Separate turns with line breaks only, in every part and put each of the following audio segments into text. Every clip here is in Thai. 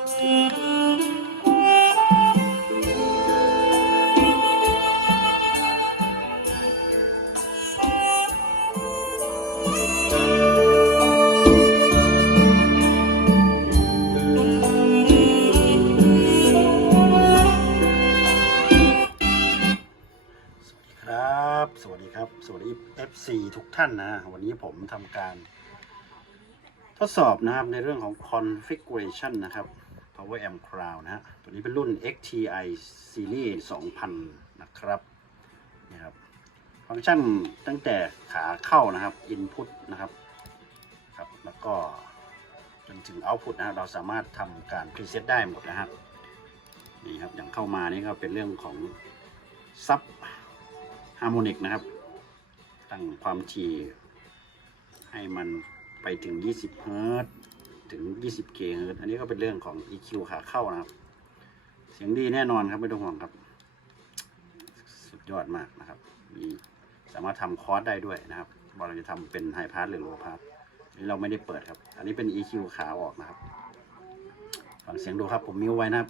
สวัสดีครับสวัสดีครับ สวัสดี FC ทุกท่านนะ วันนี้ผมทำการทดสอบนะครับในเรื่องของ configuration นะครับ power amp crown นะฮะ ตัวนี้เป็นรุ่น XTI series 2000 นะครับนี่ครับ ฟังก์ชันตั้งแต่ขาเข้านะครับ input นะครับครับ แล้วก็จนถึง output นะครับเราสามารถทำการ preset ได้หมดนะฮะนี่ครับ อย่างเข้ามานี่ก็เป็นเรื่องของซับฮาร์โมนิกนะครับ ตั้งความถี่ให้มันไปถึง 20 เฮิรตซ์ ถึง 20เคเฮิรตอันนี้ก็เป็นเรื่องของ EQ ขาเข้านะครับ เสียงดีแน่นอนครับ ไม่ต้องห่วงครับ สุดยอดมากนะครับ มีสามารถทำคอร์สได้ด้วยนะครับว่าเราจะทำเป็นไฮพาร์สหรือโลพาร์สนี่เราไม่ได้เปิดครับ อันนี้เป็น EQ ขาออกนะครับ ฟังเสียงดูครับผมมิวไว้นะครับ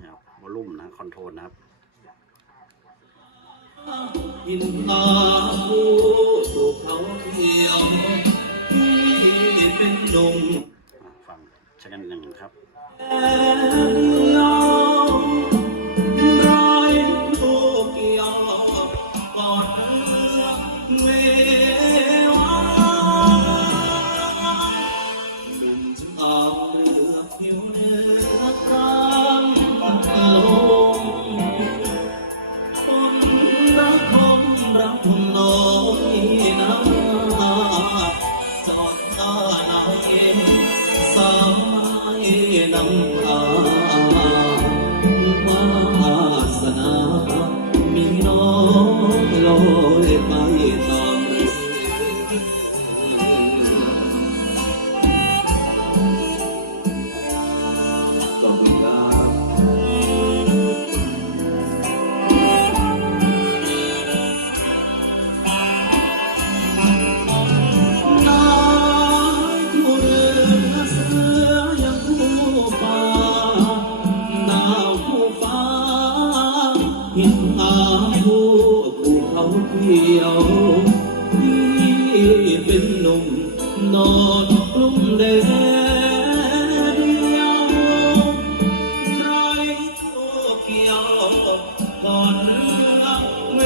นี่ยครับวอลลุ่มนะคอนโทรลนะครับ
หินตาผู้ถูกเขาเที่ยวที่เป็นลม
อะฟังใช้กันหนึ่งครับ
น กิตาดูถูกเขาเที่ยวที่เป็นหนุ่มนอนกลุ่มแดดเดียวไรตัเกี่ยวก่อนเรื่องเว